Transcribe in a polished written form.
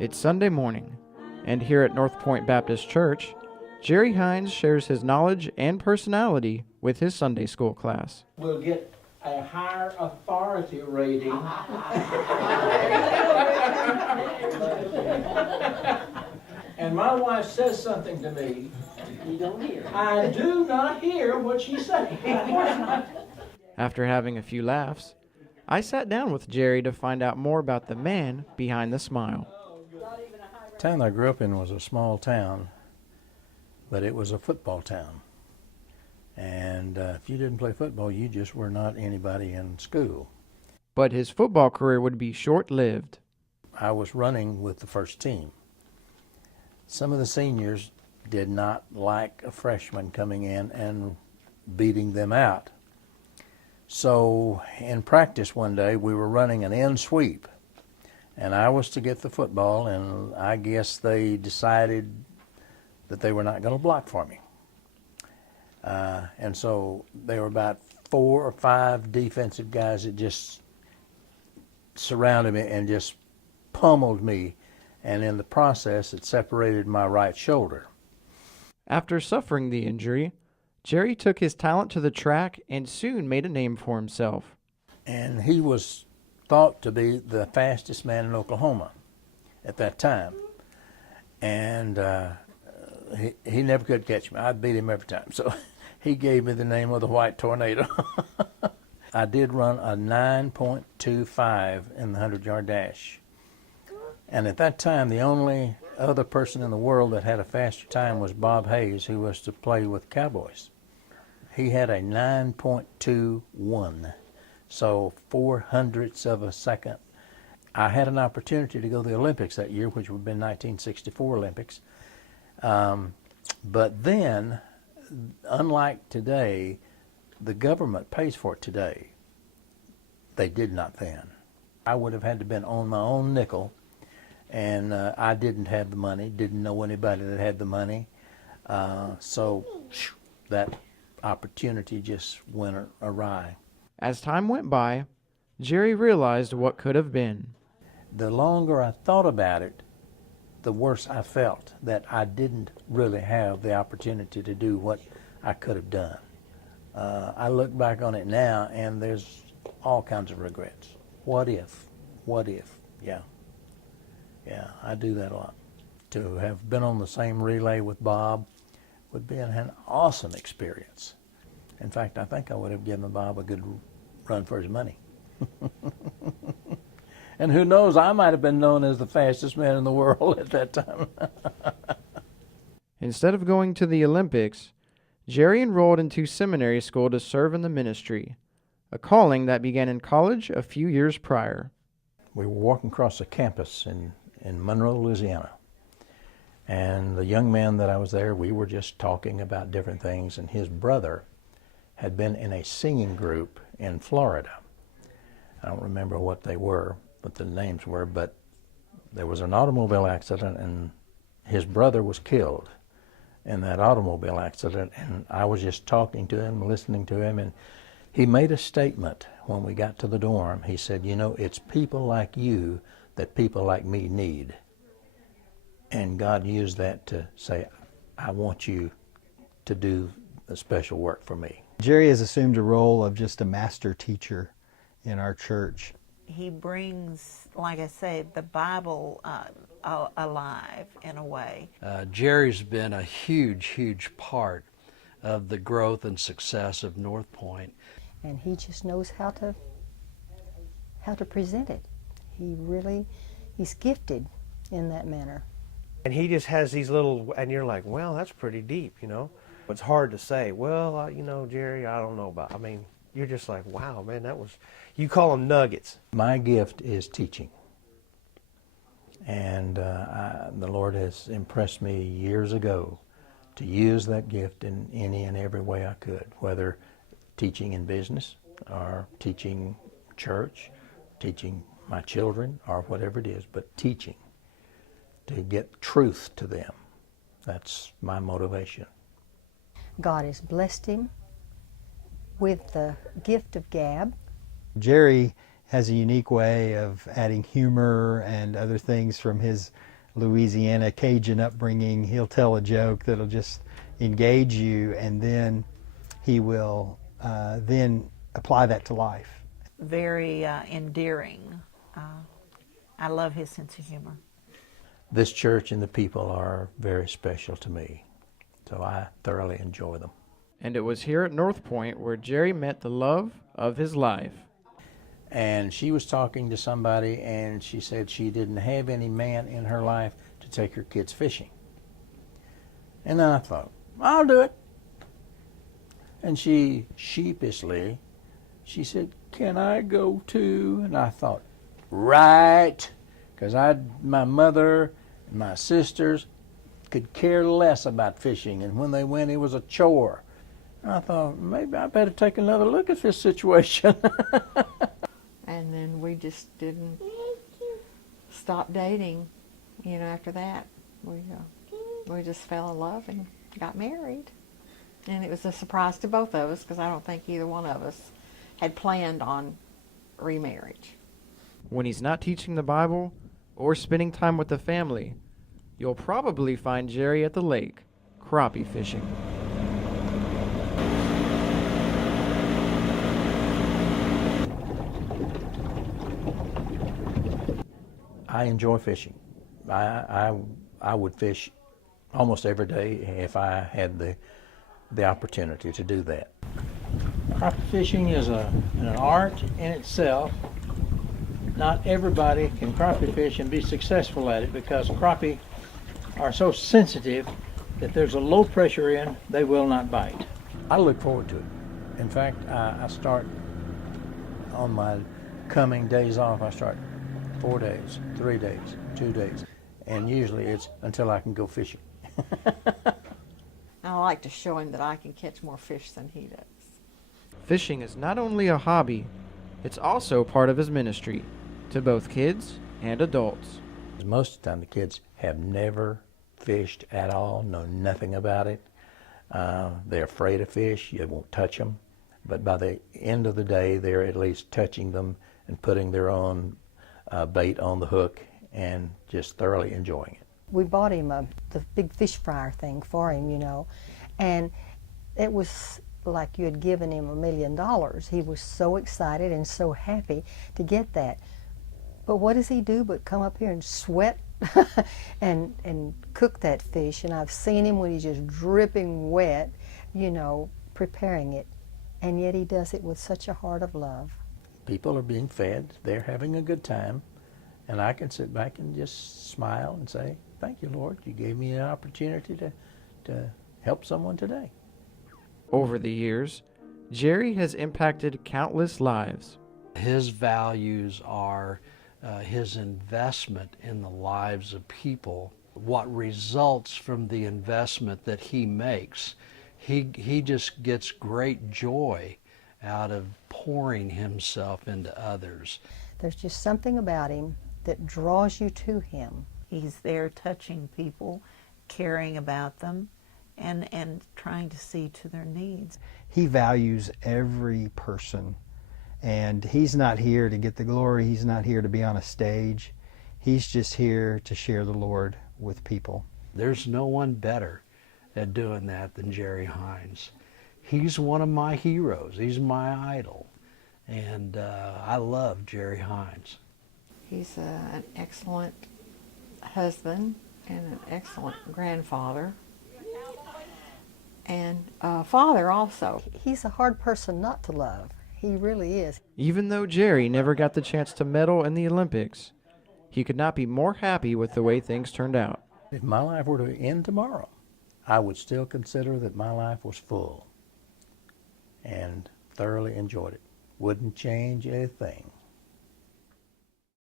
It's Sunday morning, and here at North Point Baptist Church, Jerry Hines shares his knowledge and personality with his Sunday school class. We'll get a higher authority rating. And my wife says something to me. You don't hear. I do not hear what she's saying. Of course not. After having a few laughs, I sat down with Jerry to find out more about the man behind the smile. The town I grew up in was a small town, but it was a football town. And if you didn't play football, you just were not anybody in school. But his football career would be short-lived. I was running with the first team. Some of the seniors did not like a freshman coming in and beating them out. So in practice one day, we were running an end sweep, and I was to get the football, and I guess they decided that they were not going to block for me. And so there were about 4 or 5 defensive guys that just surrounded me and just pummeled me, and in the process, it separated my right shoulder. After suffering the injury, Jerry took his talent to the track and soon made a name for himself. And he was thought to be the fastest man in Oklahoma at that time. And he never could catch me. I beat him every time. So he gave me the name of the White Tornado. I did run a 9.25 in the 100-yard dash. And at that time, the only other person in the world that had a faster time was Bob Hayes, who was to play with Cowboys. He had a 9.21, so 0.04 of a second. I had an opportunity to go to the Olympics that year, which would have been 1964 Olympics. But then, unlike today, the government pays for it today. They did not then. I would have had to been on my own nickel, and I didn't have the money, didn't know anybody that had the money. So that opportunity just went awry. As time went by, Jerry realized what could have been. The longer I thought about it, the worse I felt that I didn't really have the opportunity to do what I could have done. I look back on it now, and there's all kinds of regrets. What if? What if? Yeah, I do that a lot. To have been on the same relay with Bob would be an awesome experience. In fact, I think I would have given Bob a good run for his money. And who knows, I might have been known as the fastest man in the world at that time. Instead of going to the Olympics, Jerry enrolled into seminary school to serve in the ministry, a calling that began in college a few years prior. We were walking across the campus in Monroe, Louisiana. And the young man that I was there, we were just talking about different things, and his brother had been in a singing group in Florida. I don't remember what they were, what the names were, but there was an automobile accident, and his brother was killed in that automobile accident, and I was just talking to him, listening to him, and he made a statement when we got to the dorm. He said, you know, it's people like you that people like me need. And God used that to say, I want you to do a special work for me. Jerry has assumed a role of just a master teacher in our church. He brings, like I said, the Bible alive in a way. Jerry's been a huge part of the growth and success of North Point. And he just knows how to present it. He's gifted in that manner. And he just has these little, and you're like, well, that's pretty deep, you know. It's hard to say, well, you know, Jerry, I don't know about, I mean, you're just like, wow, man, that was, you call them nuggets. My gift is teaching. And the Lord has impressed me years ago to use that gift in any and every way I could, whether teaching in business or teaching church, teaching my children, or whatever it is, but teaching to get truth to them. That's my motivation. God has blessed him with the gift of gab. Jerry has a unique way of adding humor and other things from his Louisiana Cajun upbringing. He'll tell a joke that'll just engage you, and then he will then apply that to life. Very endearing. I love his sense of humor. This church and the people are very special to me, so I thoroughly enjoy them. And it was here at North Point where Jerry met the love of his life. And she was talking to somebody, and she said she didn't have any man in her life to take her kids fishing. And then I thought, I'll do it. And she sheepishly, she said, can I go too? And I thought, right, because my mother and my sisters could care less about fishing, and when they went, it was a chore. And I thought, maybe I better take another look at this situation. And then we just didn't stop dating, after that. We just fell in love and got married. And it was a surprise to both of us because I don't think either one of us had planned on remarriage. When he's not teaching the Bible or spending time with the family, you'll probably find Jerry at the lake, crappie fishing. I enjoy fishing. I would fish almost every day if I had the opportunity to do that. Crappie fishing is an art in itself. Not everybody can crappie fish and be successful at it because crappie are so sensitive that if there's a low pressure in, they will not bite. I look forward to it. In fact, I start on my coming days off, I start 4 days, 3 days, 2 days, and usually it's until I can go fishing. I like to show him that I can catch more fish than he does. Fishing is not only a hobby, it's also part of his ministry to both kids and adults. Most of the time the kids have never fished at all, know nothing about it. They're afraid of fish, you won't touch them. But by the end of the day, they're at least touching them and putting their own bait on the hook and just thoroughly enjoying it. We bought him the big fish fryer thing for him, and it was like you had given him $1 million. He was so excited and so happy to get that. But what does he do but come up here and sweat and cook that fish? And I've seen him when he's just dripping wet, preparing it. And yet he does it with such a heart of love. People are being fed, they're having a good time, and I can sit back and just smile and say, thank you, Lord, you gave me an opportunity to help someone today. Over the years, Jerry has impacted countless lives. His values are his investment in the lives of people. What results from the investment that he makes, he just gets great joy out of pouring himself into others. There's just something about him that draws you to him. He's there touching people, caring about them, and trying to see to their needs. He values every person, and he's not here to get the glory. He's not here to be on a stage. He's just here to share the Lord with people. There's no one better at doing that than Jerry Hines. He's one of my heroes. He's my idol. And I love Jerry Hines. He's an excellent husband and an excellent grandfather and father also. He's a hard person not to love. He really is. Even though Jerry never got the chance to medal in the Olympics, he could not be more happy with the way things turned out. If my life were to end tomorrow, I would still consider that my life was full and thoroughly enjoyed it. Wouldn't change a thing.